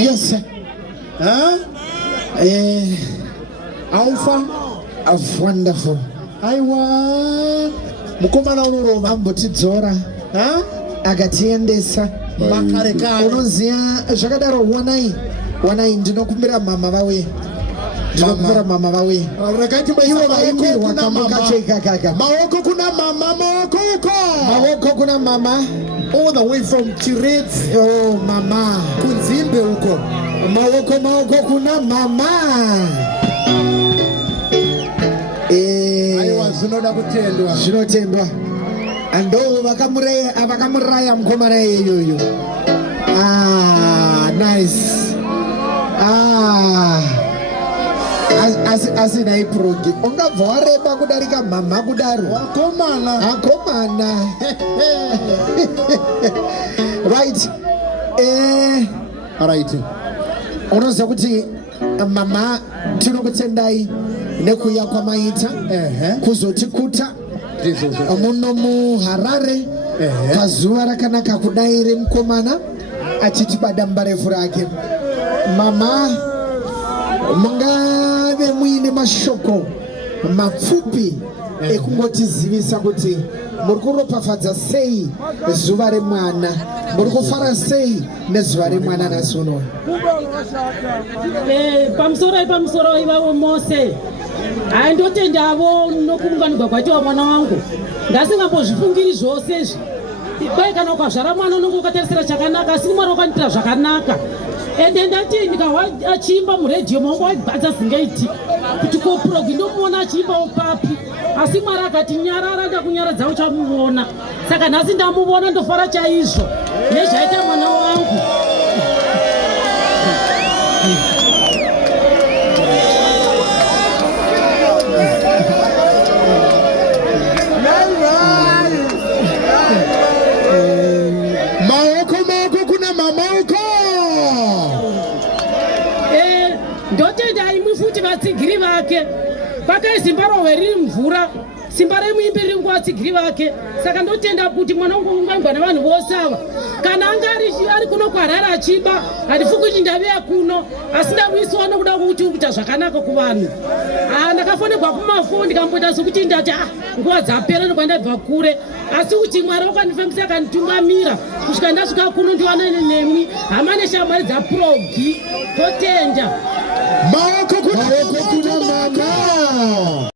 Yes. Alpha of wonderful. Aiwa mukomana unoroma ambotidzora akatiendesa makarekare unoziya zvakadaro wanai ndinokumbira mama vawe ndinokumbira mama vawe rakati ivo vaimbirwa kamukachekakaka maoko kuna mama maoko kuna mama all the way from Chiretsi mama kunzimbe huko maoko kuna mama aiwa zvinoda zvinotendwa ando vakamuraya mukomana iyoyo nice asina iprogi ungabva wareba kudarika mama kudaro akomana right unoziva kuti mama tinokutendai nekuya kwamaita kuzotikuta muno muHarare pazuva rakanaka kudai remukomana achitibada mumba refu rake. Mama mungave muine mashoko mapfupi ekungotizivisa kuti muri kuropafadza sei zuva remwana, muri kufara sei nezuva remwana nhasi uno. Pamusoro ivavo mose haindotendavo nokuunganirwa kwaitiwa mwana wangu ndasingambozvifungiri zvose izvi. Kwai kana ukazvara mwana unenge ukatarisira chakanaka, asi mwari wakanditira zvakanaka. Ende ndati ndikawa achiimba muredhiyo maoko aibvadza zingaiti kuti kopurogi ndomuona achiimba upapi, asi mwari akati nyarara, ndakunyaradza uchamuona. Saka nhasi ndamuona ndofara chaizvo nezvaita mwana wangu. Ndotendai vatsigiri vake pakai simba rohwe riri mvura, simba remuimbi riri kuvatsigiri vake. Saka ndotenda kuti mwana wangu ungaingwa nevanhu vose ava. Kana anga ari kuno kwaRara achiba, handifungi kuti ndaveya kuno, asi ndamuisiwa nokuda kuti ukuita zvakanaka kuvanhu. Ndakafonegwa kumafoni ndikamboita sokuti ndati nguva dzapera ndokuva ndabva kure, asi kuti mwari wakandifambisa akanditungamira kusvika ndasvika kuno ndiwana nemwi hama neshamwari dzapurogi. Totenda. Maoko kuna mama.